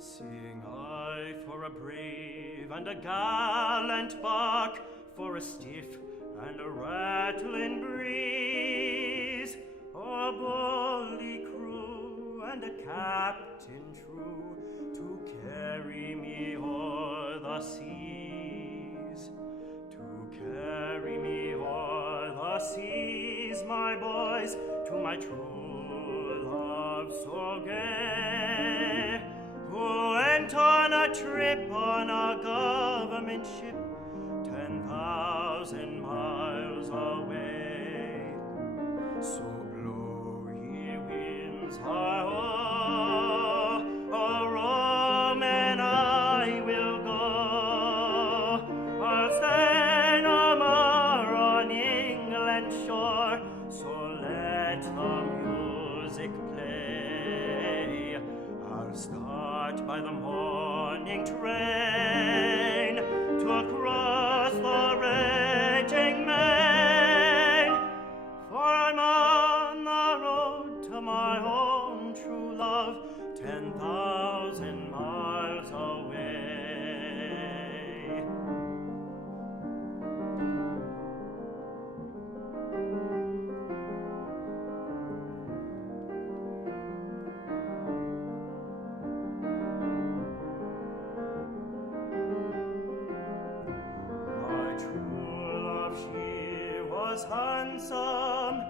Sing I for a brave and a gallant bark, for a stiff and a rattling breeze, a bully crew and a captain true to carry me o'er the seas, to carry me o'er the seas, my boys, to my true love so gay, who went on a trip on a government ship 10,000 miles away. So blow ye winds, hi-ho, a Roman I will go. I'll stay no more on England's shore, so let the music play. I'll start by the morning train to cross the raging main, for I'm on the road to my own true love, 10,000 miles away. Handsome,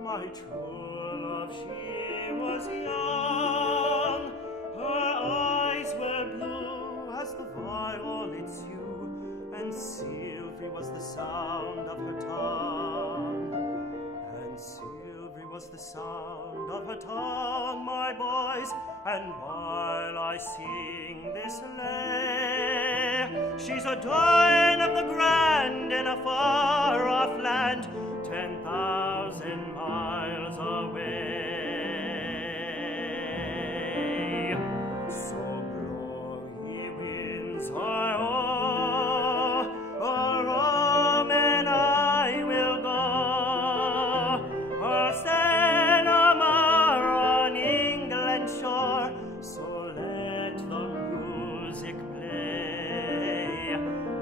my true love, she was young. Her eyes were blue as the violet's hue, and silvery was the sound of her tongue. And silvery was the sound of her tongue, my boys, and while I sing this lay, she's a dying of the grand in a far-off land, 10,000 miles away. So blow ye winds, hi-ho, a Roman I will go. I'll stay no more on England's shore, so let the music play.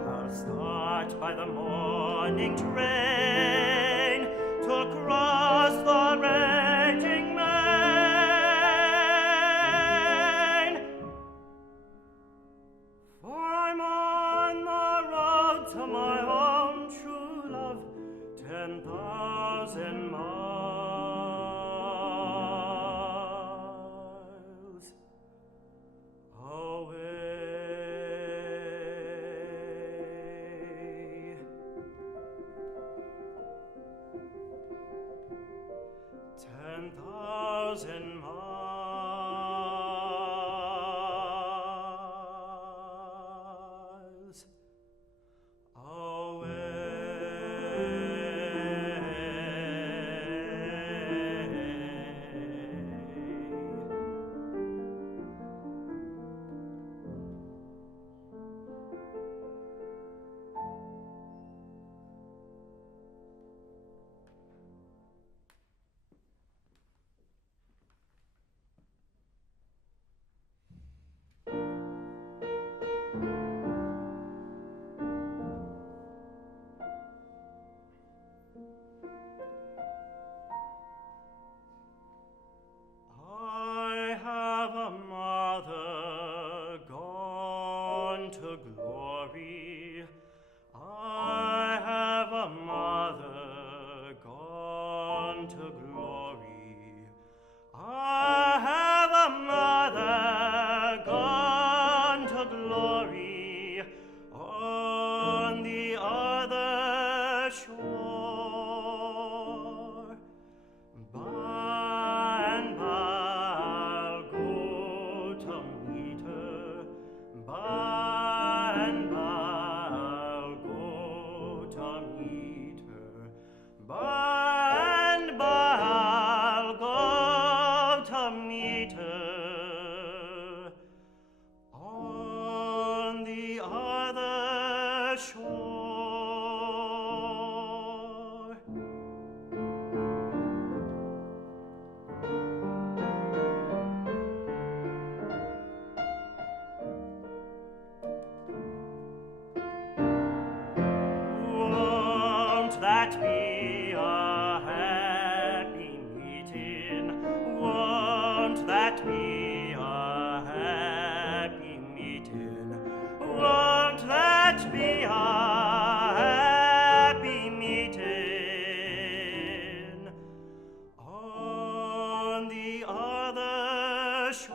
I'll start by the morning train to cross the raging main, for I'm on the road to my own true love, 10,000 miles away. 10,000 miles away. I have a mother gone to glory. I have a mother gone to glory. I have a mother gone to glory on the other shore. By and by I'll go to meet her. By and by that be a happy meeting on the other shore.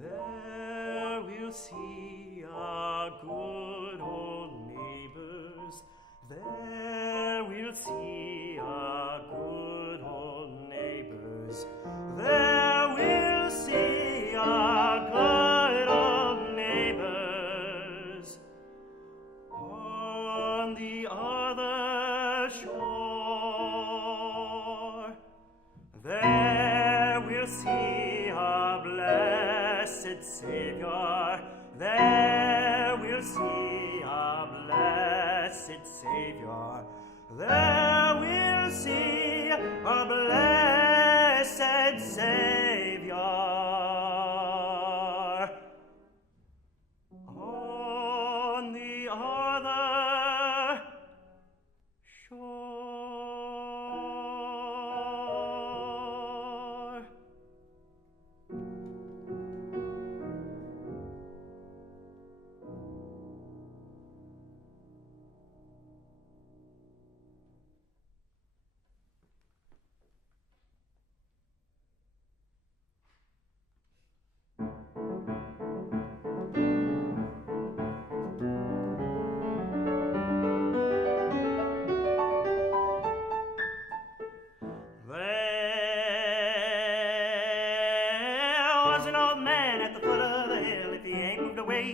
There we'll see our good old neighbors. There we'll see our good old neighbors. There we'll see our good old neighbors on the other shore. There we'll see our blessed Savior. There we'll see our blessed Savior. There we'll see our blessed Savior on the other shore.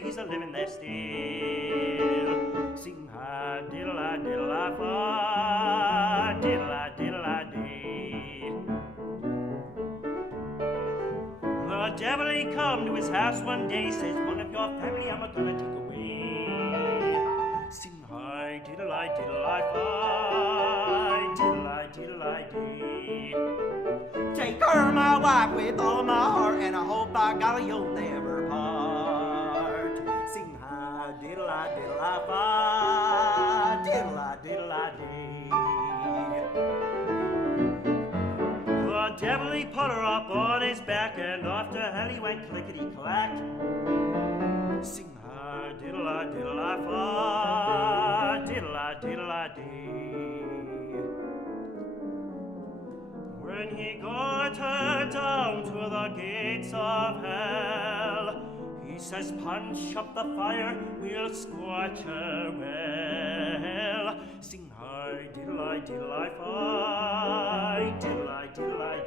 He's a living there still. Sing high, diddle-I, diddle-I, fa, diddle-I, diddle-I, dee. The devil, he come to his house one day, says, one of your family I'm a-gonna take away. Sing high, diddle-I, diddle-I, fa, diddle-I, diddle-I, dee. Take her, my wife, with all my heart, and I hope by golly you'll never part. Sing high, diddle-I, diddle-I, fa, diddle-I, diddle-I, dee. The devil, he put her up on his back, and off to hell he went clickety-clack. Sing high, diddle-I, diddle-I, fa, diddle-I, diddle-I, dee. When he got her down to the gates of hell, he says, punch up the fire, we'll scorch her well. Sing high, diddle-I, diddle-I, fi, diddle-I, diddle-I,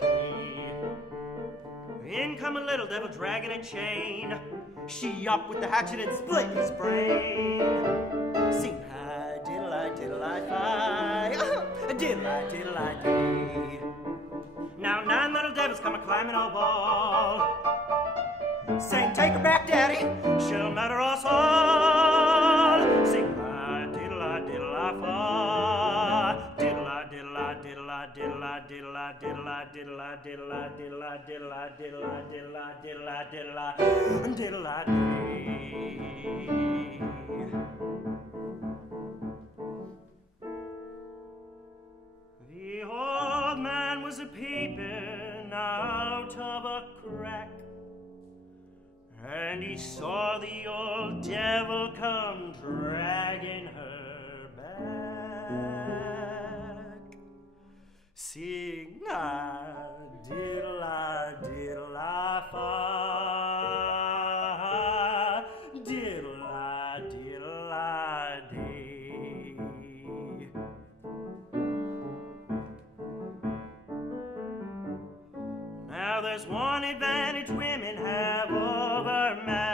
dee. In come a little devil dragging a chain. She up with the hatchet and split his brain. Sing high, diddle-I, diddle-I, fi, diddle-I, diddle-I, dee. Now 9 little devils come a-climbing a wall, saying, take her back, Daddy, she'll murder us all. Sing high, diddle-I, diddle-I, fa, diddle-I, diddle-I, diddle-I, diddle-I, diddle-I, diddle-I, diddle-I, diddle-I, diddle-I, diddle-I, diddle-I, diddle-I, diddle-I, diddle-I, diddle-I, dee. The old man was a-peeping out of a crack, and he saw the old devil come dragging her back. Sing a diddle-a, diddle-a, fa, diddle-a, diddle-a, dee. Now there's one advantage women have over men.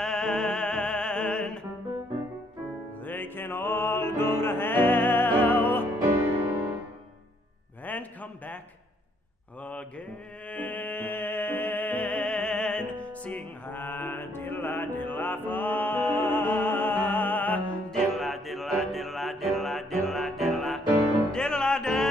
They can all go to hell and come back again. Sing high, diddle-a, diddle-a, fa, diddle-a, diddle-a, diddle-a, diddle-a, diddle-a, diddle-a, diddle-a, day.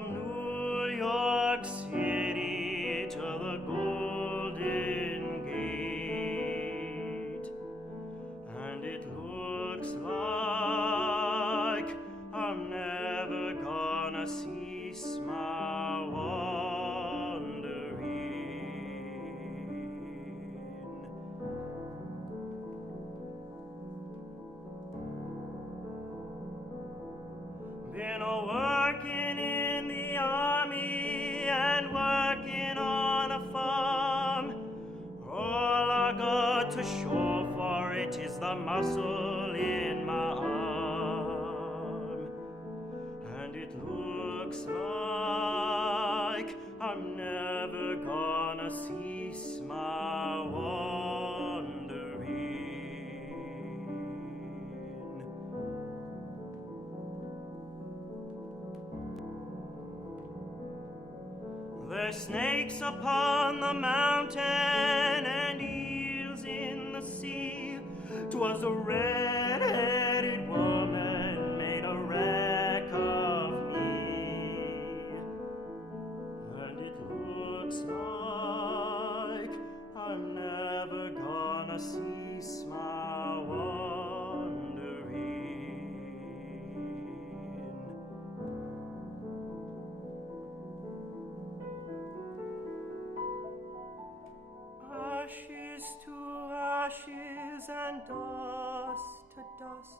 from New York City to the Golden Gate, and it looks like I'm never gonna cease my wandering. Been working in the army and working on a farm. All I got to show for it is the muscle in my arm, and it looks like I'm never gonna cease my wandering. There's snakes upon the mountain and eels in the sea. 'Twas a red-headed woman made a wreck of me, and it looks like I'm never gonna cease my wandering. Ashes to ashes and dust to dust.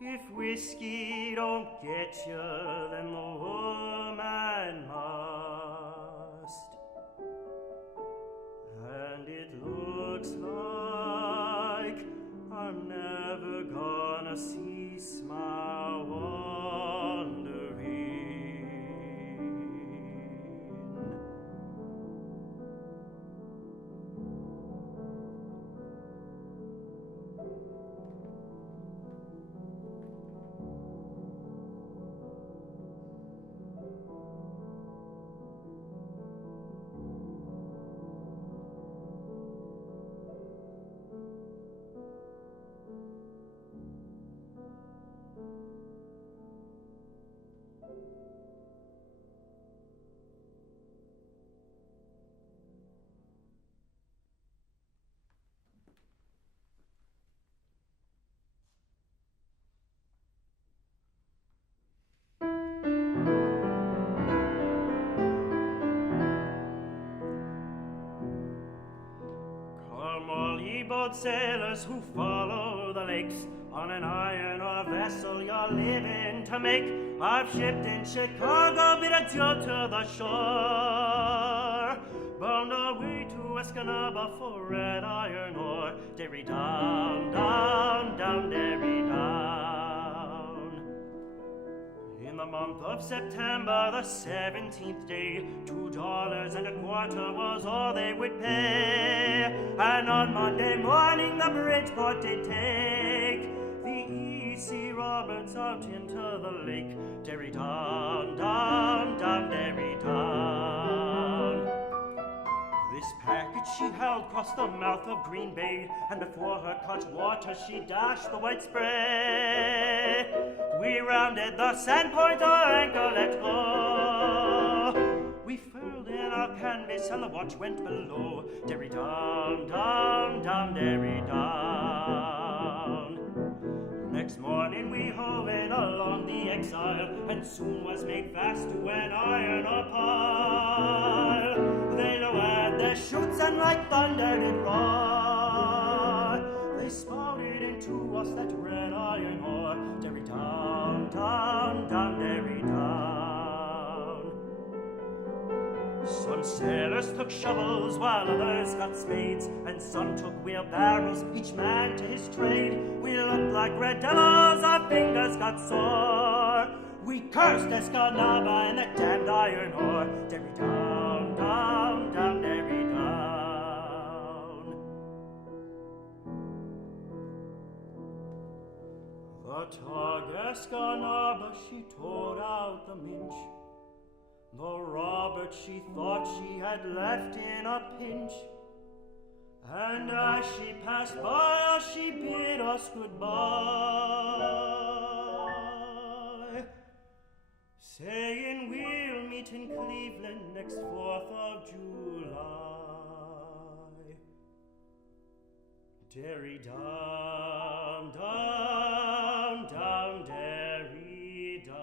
If whiskey don't get you, then the woman must. And it looks like I'm never gonna cease my wandering. Come all ye bold sailors who follow the lakes, on an iron or vessel you're living to make. I've shipped in Chicago, bid adieu to the shore, bound away to Escanaba for red iron ore. Derry down, down, down, Derry down. In the month of September, the 17th day, $2.25 was all they would pay. And on Monday morning, the Bridgeport did take the E.C. Roberts out into the lake. Derry down, down, down, Derry down. This package she held crossed the mouth of Green Bay, and before her caught water she dashed the white spray. We rounded the sandpoint, our anchor let go. We furled in our canvas and the watch went below. Derry down, down, down, Derry down. Next morning we hove in along the Exile, and soon was made fast to an iron ore pile. They lowered their chutes and like thunder did roar. They spouted into us that red iron ore. Derry down, down, down, Derry down. Some sailors took shovels while others got spades, and some took wheelbarrows, each man to his trade. We looked like red devils, our fingers got sore. We cursed Escanaba and that damned iron ore. Derry down, down, down, Derry down. The tug Escanaba, she towed out the minch. The Robert she thought she had left in a pinch. And as she passed by us, she bid us goodbye, saying we'll meet in Cleveland next 4th of July. Derry down, down, down, Derry down.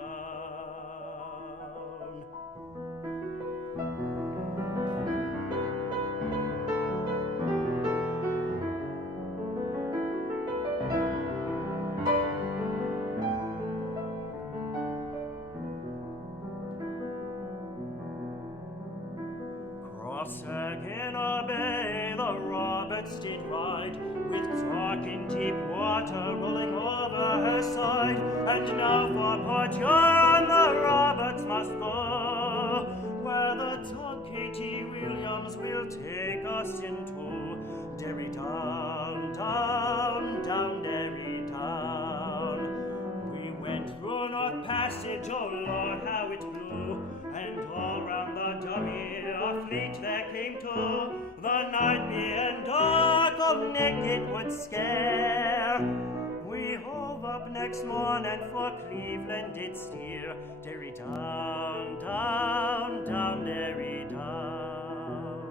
Crossing in a bay, the Roberts did ride, with dark and deep water rolling over her side. And now for Port Huron the Roberts must go, where the tug Katie Williams will take us in tow. Derry down, down, down, Derry down. We went through North Passage, oh Lord, how it blew, and all round the dummy a fleet there came to. The night being dark, oh Nick, it would scare. We hove up next morn and for Cleveland did steer. Derry down, down, down, Derry down.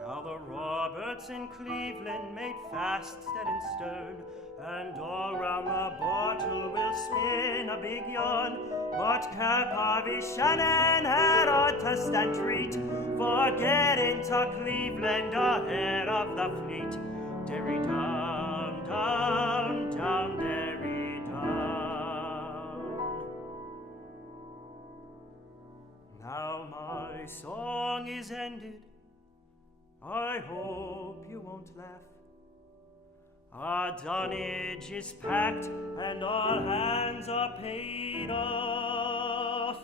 Now the Roberts in Cleveland made fast, stead and stern, and all round the bottle will spin a big yarn. But Cap Harvey Shannon had ought to stand treat for getting to Cleveland ahead of the fleet. Derry down, down, down, Derry down. Now my song is ended, I hope you won't laugh. Our dunnage is packed and all hands are paid off.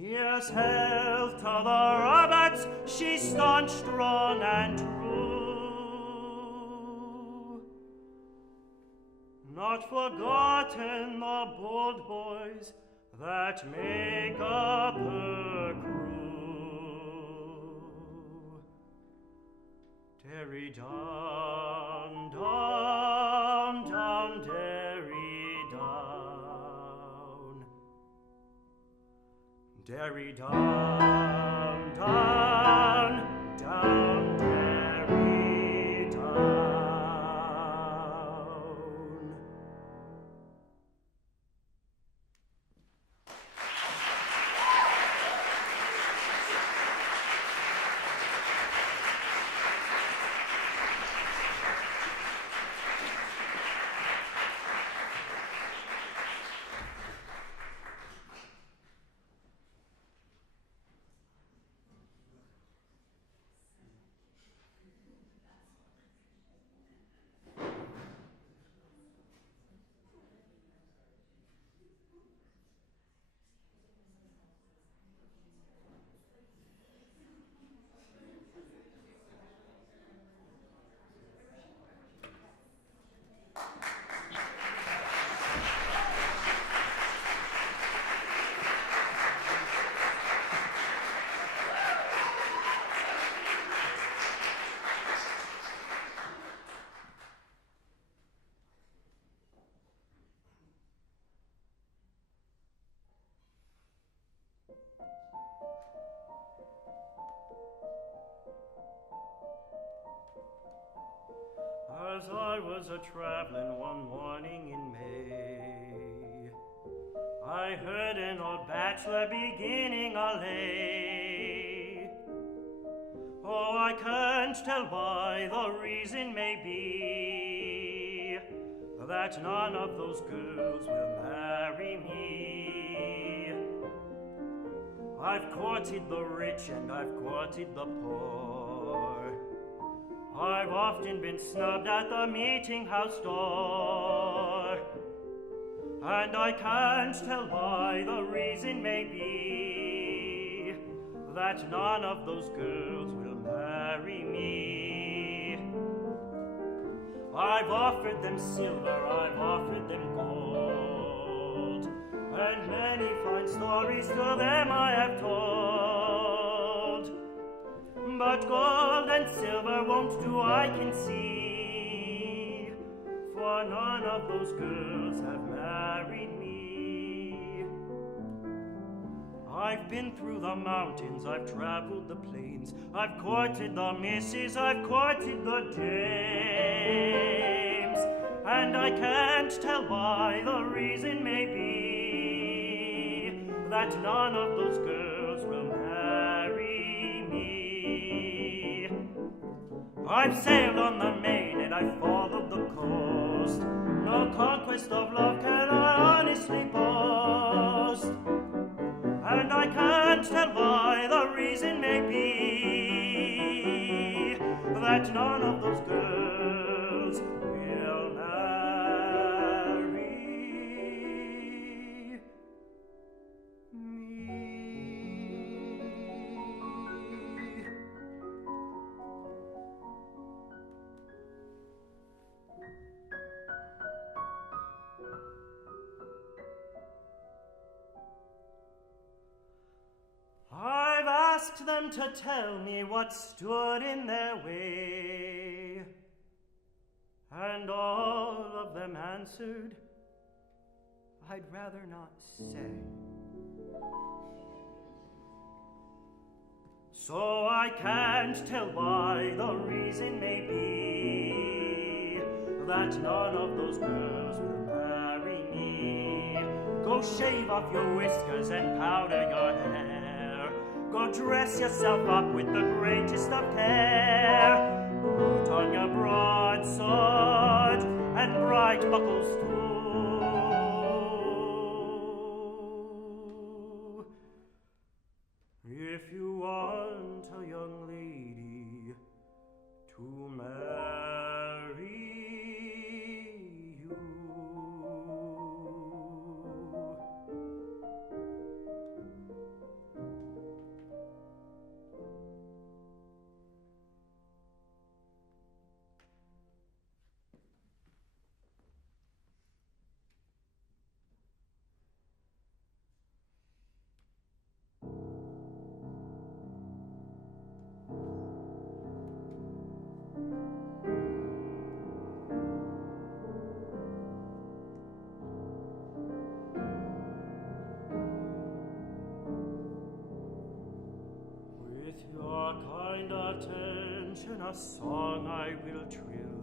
Here's health to the Roberts, she's staunch, strong, and true. Not forgotten the bold boys that make up her crew. Derry down, down, down, Derry down. Derry down, down, down, Derry down. As I was a-travelling one morning in May, I heard an old bachelor beginning a lay. Oh, I can't tell why, the reason may be that none of those girls will marry me. I've courted the rich and I've courted the poor. I've often been snubbed at the meeting house door, and I can't tell why, the reason may be that none of those girls will marry me. I've offered them silver, I've offered them gold, and many fine stories to them I have told. But gold and silver won't do, I can see, for for none of those girls have married me. I've been through the mountains, I've traveled the plains, I've courted the misses, I've courted the dames, and I can't tell why. The reason may be that none of those girls will marry me. I've sailed on the main and I've followed the coast. No conquest of love can I honestly boast, and I can't tell why. The reason may be that none of those girls will marry me. I've asked them to tell me what stood in their way, and all of them answered, I'd rather not say. So I can't tell why. The reason may be that none of those girls will marry me. Go shave off your whiskers and powder your hair. Go dress yourself up with the greatest of care. Put on your broadsword and bright buckles too. If you want a young lady to marry you. Attention, a song I will trill,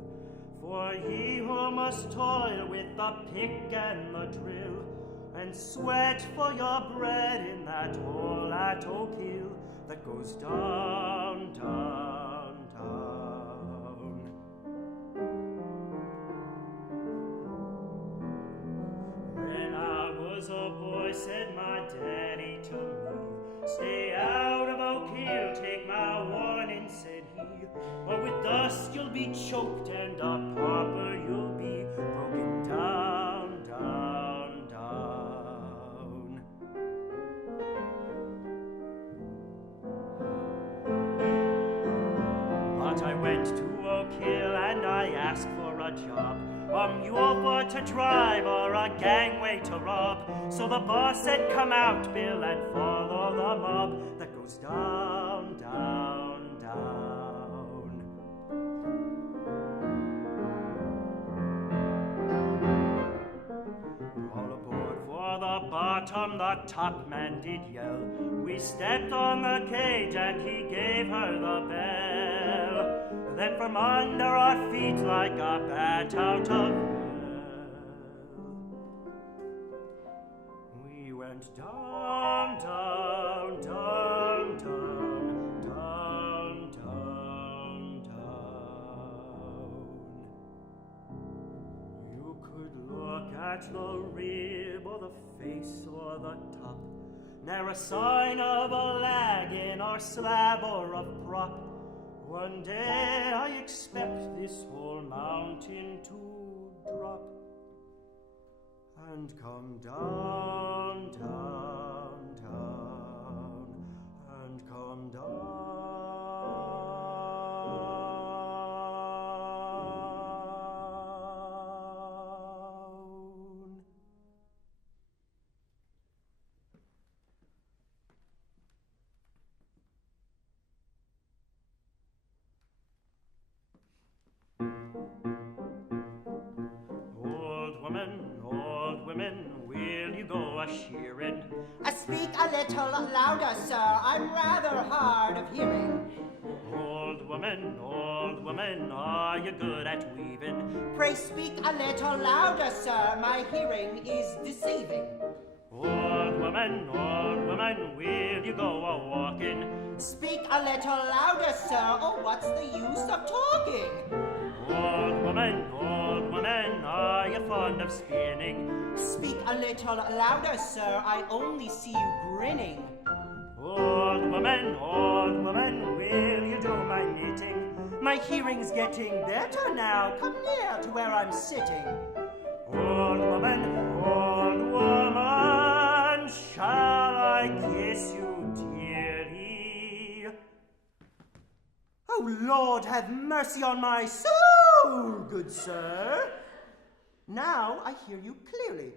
for ye who must toil with the pick and the drill, and sweat for your bread in that hole at Oak Hill that goes down, down, down. When I was a boy, said my daddy to me, stay out of Oak Hill, take my warning, said he, or with dust you'll be choked and a pauper you'll be, broken down, down, down. But I went to Oak Hill and I asked for a job, a mule for to drive or a gangway to rob. So the boss said, come out, Bill, and follow the mob that goes down, down, down. All aboard for the bottom, the top man did yell. We stepped on the cage and he gave her the bell. Then from under our feet like a bat out of hell, we went down, down, down, down, down, down, down. You could look at the rib or the face or the top, ne'er a sign of a lagging or slab or a prop. One day I expect this whole mountain to drop and come down, down, down, and come down. woman, will you go a-shearing? Speak a little louder, sir, I'm rather hard of hearing. Old woman, are you good at weaving? Pray speak a little louder, sir, my hearing is deceiving. Old woman, will you go a-walking? Speak a little louder, sir, oh, what's the use of talking? Old woman, are you fond of spinning? Speak a little louder, sir, I only see you grinning. Old woman, will you do my knitting? My hearing's getting better now, come near to where I'm sitting. Old woman, shall I kiss you dearly? Oh, Lord, have mercy on my soul, good sir. Now I hear you clearly.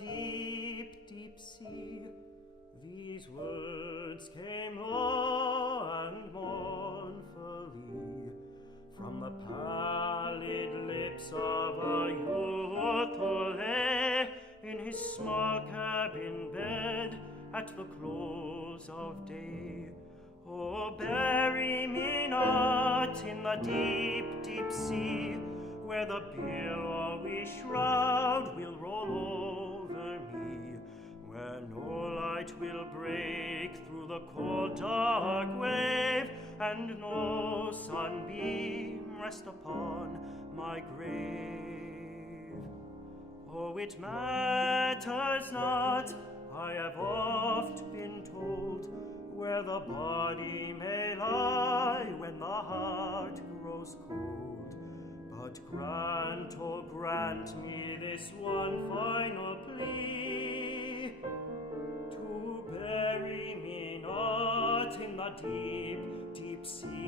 Deep, deep sea, these words came low and mournfully from the pallid lips of a youth who lay in his small cabin bed at the close of day. Oh, bury me not in the deep, deep sea, where the billowy shroud will roll over me, where no light will break through the cold dark wave, and no sunbeam rest upon my grave. Oh, it matters not, I have oft been told, where the body may lie when the heart grows cold. But grant, oh grant me this one final plea, to bury me not in the deep, deep sea.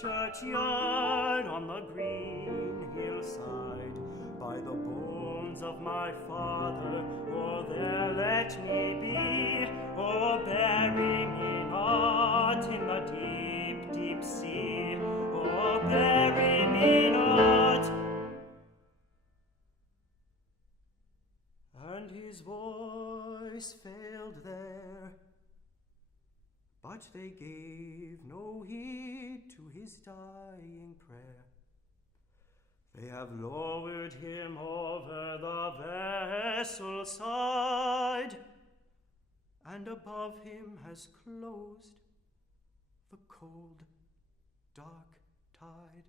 Churchyard on the green hillside, by the bones of my father, oh, there let me be. Oh, bury me not in the deep, deep sea. Oh, bury me not. And his voice failed there, but they gave no heed to his dying prayer. They have lowered him over the vessel's side, and above him has closed the cold, dark tide.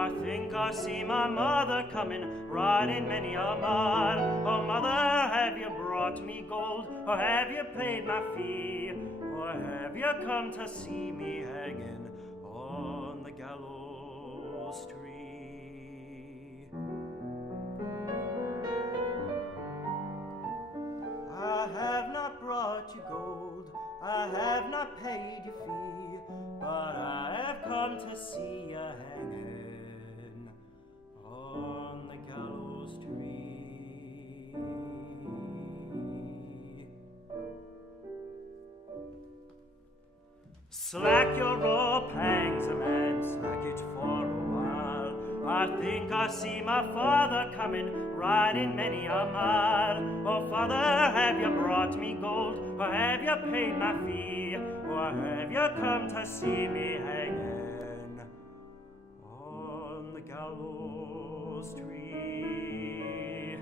I think I see my mother coming, riding many a mile. Oh, mother, have you brought me gold, or have you paid my fee, or have you come to see me hanging on the gallows tree? I have not brought you gold, I have not paid you fee, but I have come to see you hanging on the gallows tree. Slack your rope, hangs a man, slack it for a while. I think I see my father coming, riding many a mile. Oh, father, have you brought me gold, or have you paid my fee, or have you come to see me hanging on the gallows tree?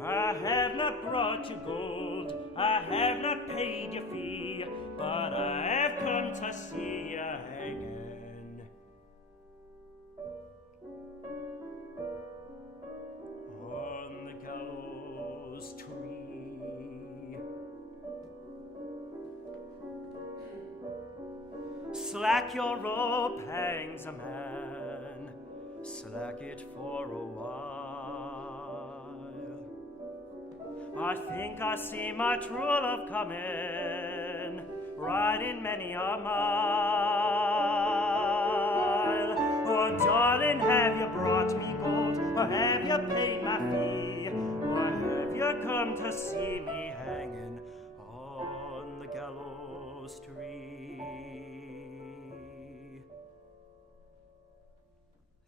I have not brought you gold, I have not paid your fee, but I have come to see you hanging on the gallows tree. Slack your rope, hangs a man, slack it for a while. I think I see my true love coming, riding many a mile. Oh, darling, have you brought me gold, or have you paid my fee, or have you come to see me hanging on the gallows tree?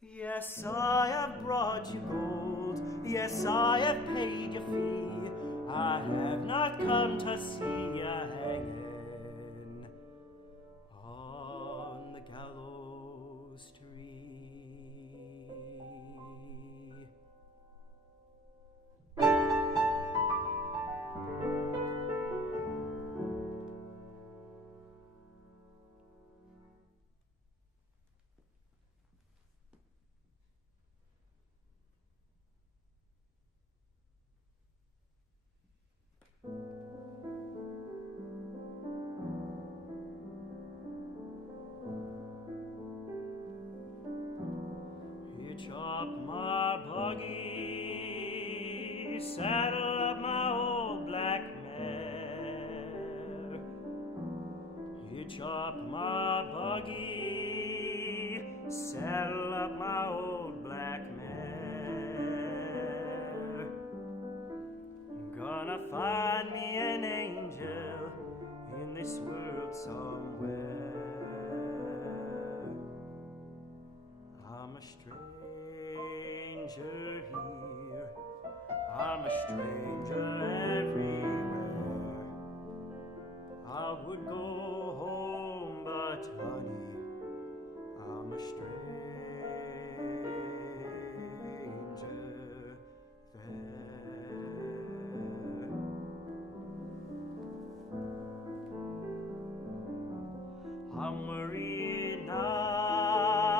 Yes, I have brought you gold, yes, I have paid your fee, I have not come to see you hanging on the gallows tree. Hitch up my buggy, saddle up my old black mare. Hitch up my buggy, saddle up my old black mare. Gonna find me an angel in this world somewhere. I'm a stranger here, I'm a stranger everywhere. I would go home, but honey, I'm a stranger there. I'm worried now,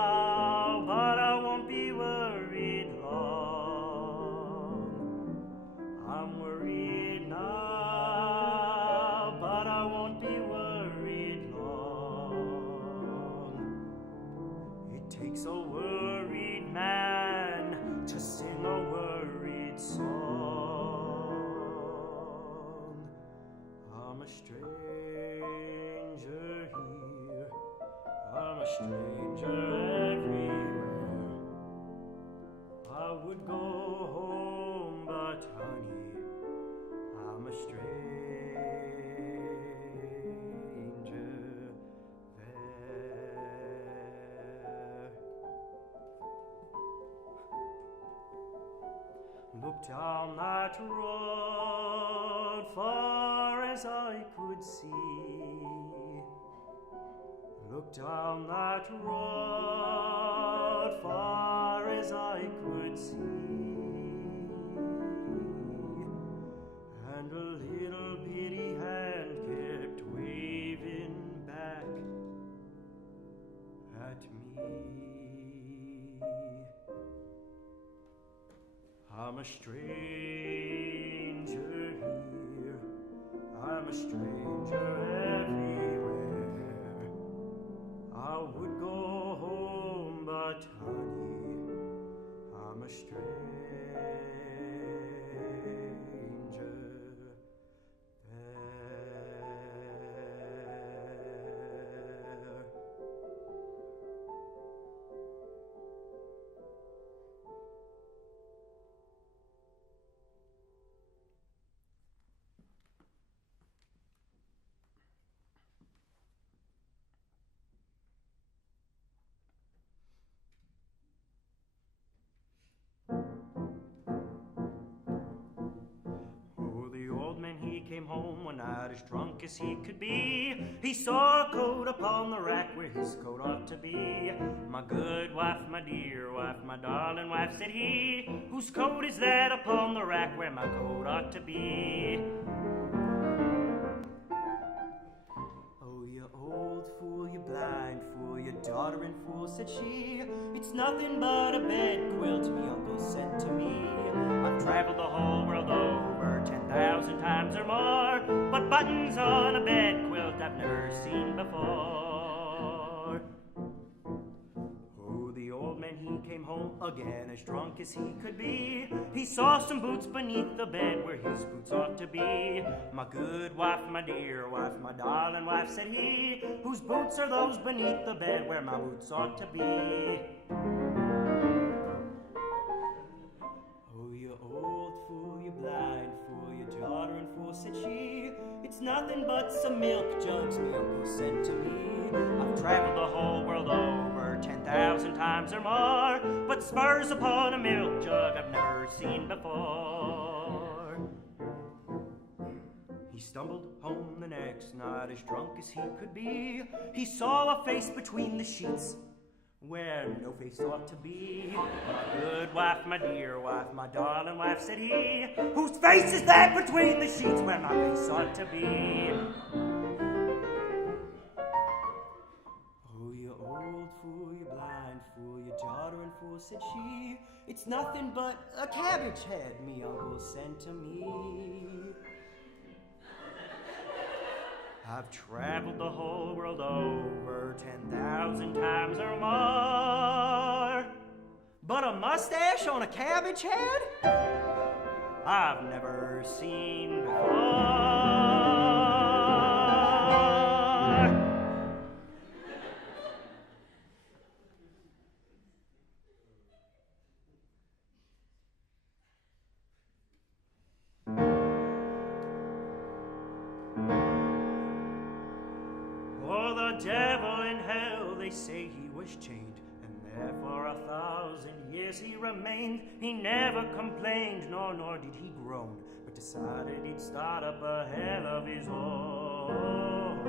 but I won't be worried long. I'm worried now, but I won't be worried long. It takes a worried man to sing a worried song. I'm a stranger here, I'm a stranger everywhere. I would go home, but honey, I'm a stranger there. Look down that road far as I could see. Look down that road far as I could see, and a little bitty hand kept waving back at me. I'm a stranger here, I'm a stranger everywhere. I would go home, but honey, I'm a stranger came home one night as drunk as he could be. He saw a coat upon the rack where his coat ought to be. My good wife, my dear wife, my darling wife, said he, whose coat is that upon the rack where my coat ought to be? Oh, you old fool, you blind fool, you doddering fool, said she, it's nothing but a bed quilt me uncle sent to me. I've traveled the whole world over 10,000 times or more, but buttons on a bed quilt I've never seen before. Oh, the old man, he came home again as drunk as he could be. He saw some boots beneath the bed where his boots ought to be. My good wife, my dear wife, my darling wife, said he, whose boots are those beneath the bed where my boots ought to be? Blind fool, you doddering fool, said she, it's nothing but some milk jugs me uncle sent to me. I've traveled the whole world over 10,000 times or more, but spurs upon a milk jug I've never seen before. He stumbled home the next night as drunk as he could be. He saw a face between the sheets where no face ought to be. My good wife, my dear wife, my darling wife, said he, whose face is that between the sheets where my face ought to be? Oh, you old fool, you blind fool, you doddering fool, said she, it's nothing but a cabbage head me uncle sent to me. I've traveled the whole world over 10,000 times or more, but a mustache on a cabbage head I've never seen before. Devil in hell, they say he was chained, and there for 1,000 years he remained. He never complained, nor did he groan, but decided he'd start up a hell of his own.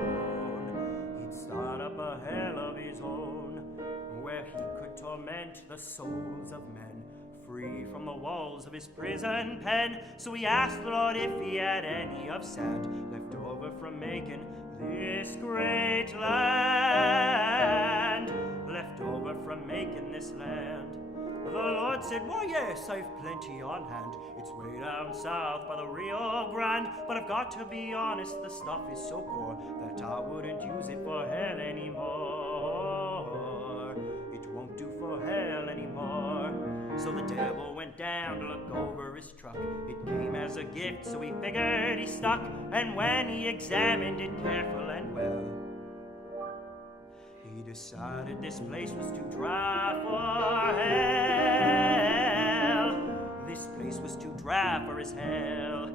He'd start up a hell of his own, where he could torment the souls of men, free from the walls of his prison pen. So he asked the Lord if he had any of sand left over from making this great land, left over from making this land. The Lord said, why yes, I've plenty on hand. It's way down south by the Rio Grande, but I've got to be honest, the stuff is so poor that I wouldn't use it for hell anymore. It won't do for hell anymore. So the devil went down to look over his truck. It came as a gift, so he figured he stuck. And when he examined it careful and well, he decided this place was too dry for hell. This place was too dry for his hell.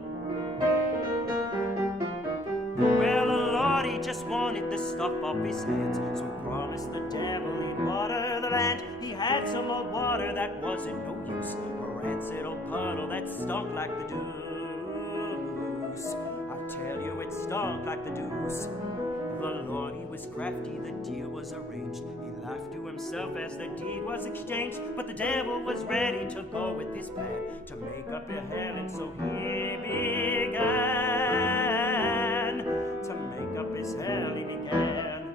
Well, the Lord, he just wanted the stuff off his hands, so he promised the devil he'd water the land. He had some old water that wasn't no use, a rancid old puddle that stunk like the deuce. I tell you, it stunk like the deuce. The Lord, he was crafty, the deal was arranged. He laughed to himself as the deed was exchanged, but the devil was ready to go with his plan to make up a hell, and so he began to make up his hell. He began.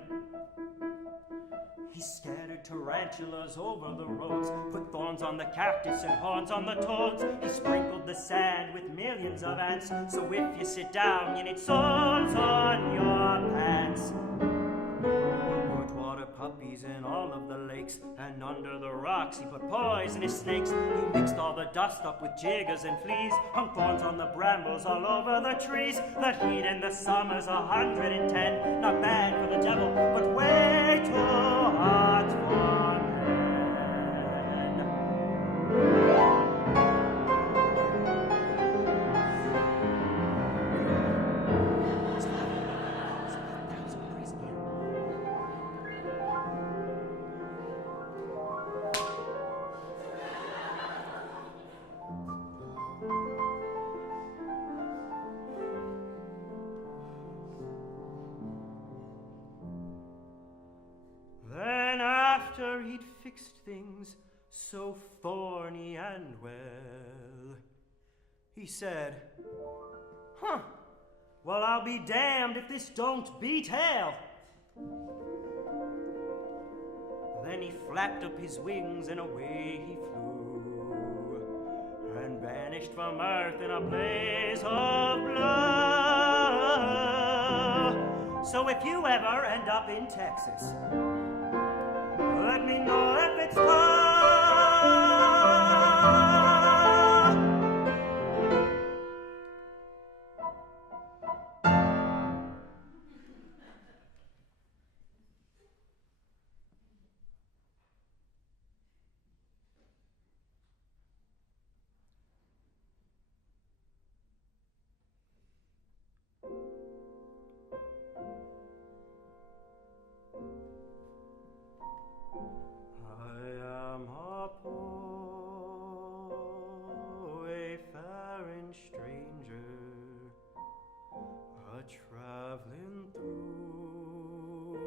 He He scattered tarantulas over the roads, put thorns on the cactus and horns on the toads. He sprinkled the sand with millions of ants, so if you sit down, you need soles on your pants. He put water puppies in all of the lakes, and under the rocks he put poisonous snakes. He mixed all the dust up with jiggers and fleas, hung thorns on the brambles all over the trees. The heat in the summer's 110, not bad for the devil, but way too hot for men. He'd fixed things so thorny and well, he said, well, I'll be damned if this don't beat hell. Then he flapped up his wings and away he flew, and vanished from earth in a blaze of blue. So if you ever end up in Texas, let me know if it's fun. Wayfaring stranger, a-traveling through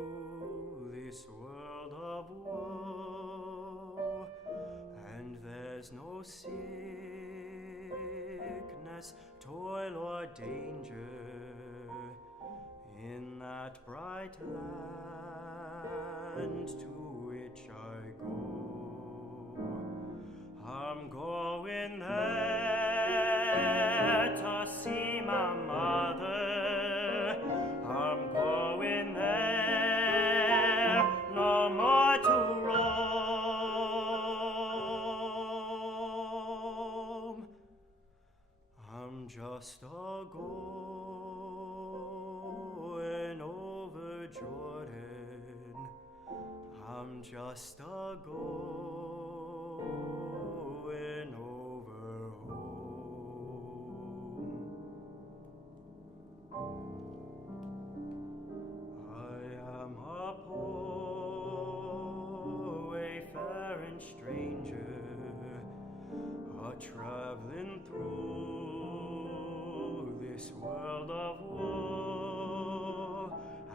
this world of woe, and there's no sickness, toil, or danger in that bright land to which I go. I'm going there to see my mother. I'm going there no more to roam. I'm just a-going over Jordan. I'm just a-going over home. I am a poor wayfaring stranger, a-traveling through this world of woe,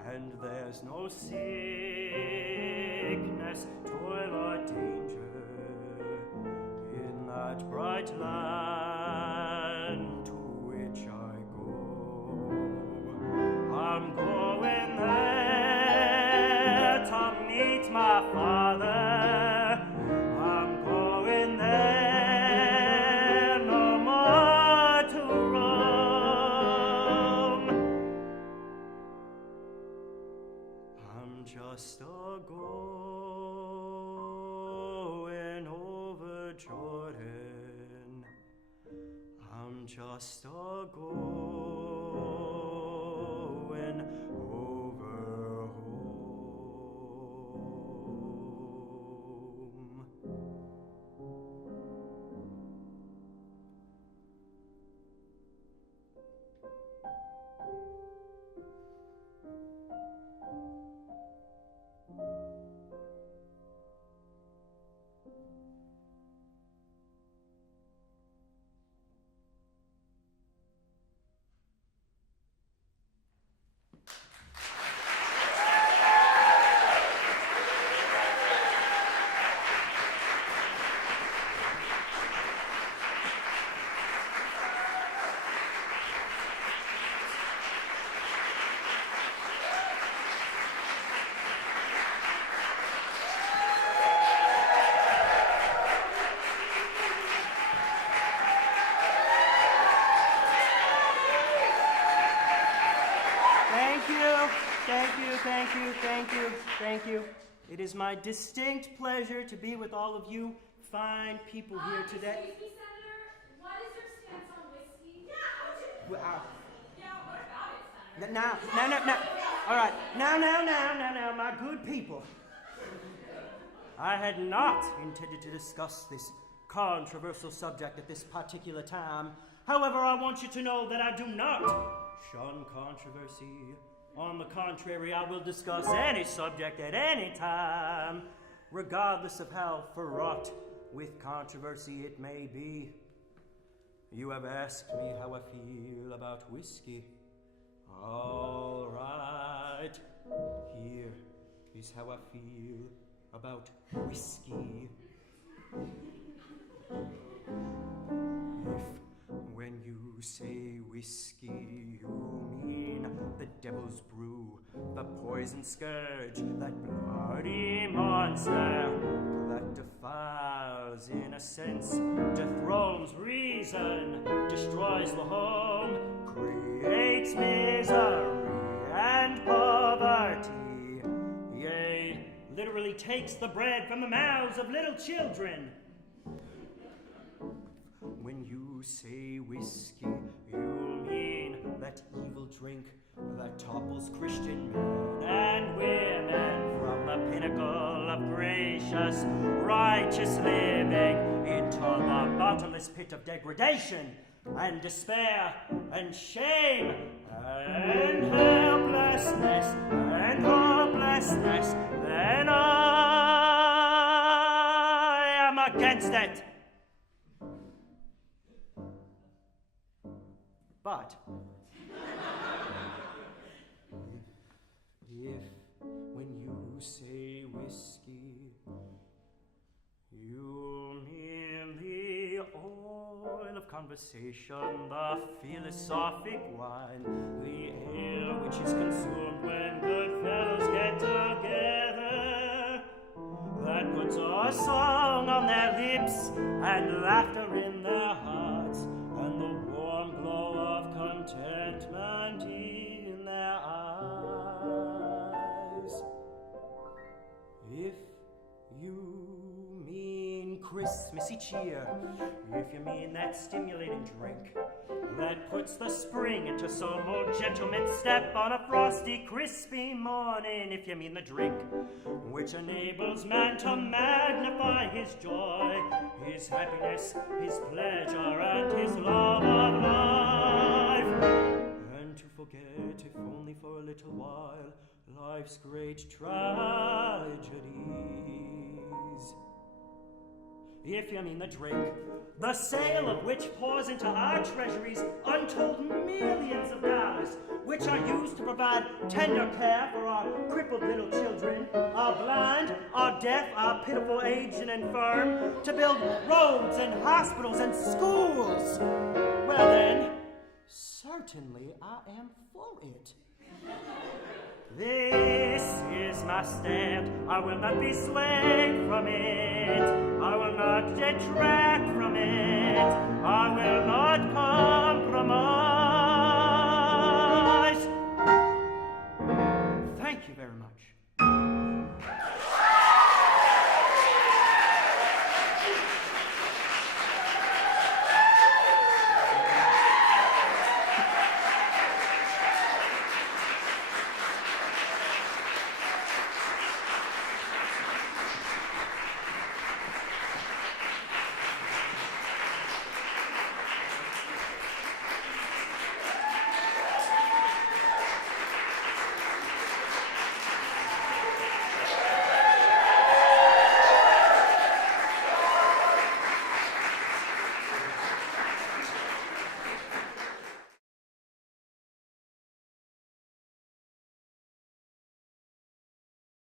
and there's no sickness, toil, or danger in that bright land to which I go. I'm going there to meet my father. I'm going there no more to roam. I'm just a-going over Jordan. I'm just a-going over home. It is my distinct pleasure to be with all of you fine people here today. Excuse me, Senator. What is your stance on whiskey? Well, Yeah, what about it, Senator? Now. All right. Now, my good people. I had not intended to discuss this controversial subject at this particular time. However, I want you to know that I do not shun controversy. On the contrary, I will discuss any subject at any time, regardless of how fraught with controversy it may be. You have asked me how I feel about whiskey. All right. Here is how I feel about whiskey. If when you say whiskey, you mean the devil's brew, the poison scourge, that bloody monster that defiles innocence, dethrones reason, destroys the home, creates misery and poverty, yea, literally takes the bread from the mouths of little children. When you say whiskey, you mean that evil drink that topples Christian men and women from the pinnacle of gracious, righteous living into the bottomless pit of degradation and despair and shame and helplessness and hopelessness, then I am against it. But if when you say whiskey, you mean the oil of conversation, the philosophic wine, the ale which is consumed when good fellows get together, that puts a song on their lips and laughter in their hearts, and the warm glow of contentment in their eyes. If you mean Christmassy cheer, if you mean that stimulating drink that puts the spring into some old gentleman's step on a frosty, crispy morning, if you mean the drink which enables man to magnify his joy, his happiness, his pleasure, and his love of life, and to forget, if only for a little while, life's great tragedies. If you mean the drink, the sale of which pours into our treasuries untold millions of dollars, which are used to provide tender care for our crippled little children, our blind, our deaf, our pitiful aged and infirm, to build roads and hospitals and schools. Well then, certainly I am for it. This is my stand. I will not be swayed from it. I will not detract from it. I will not come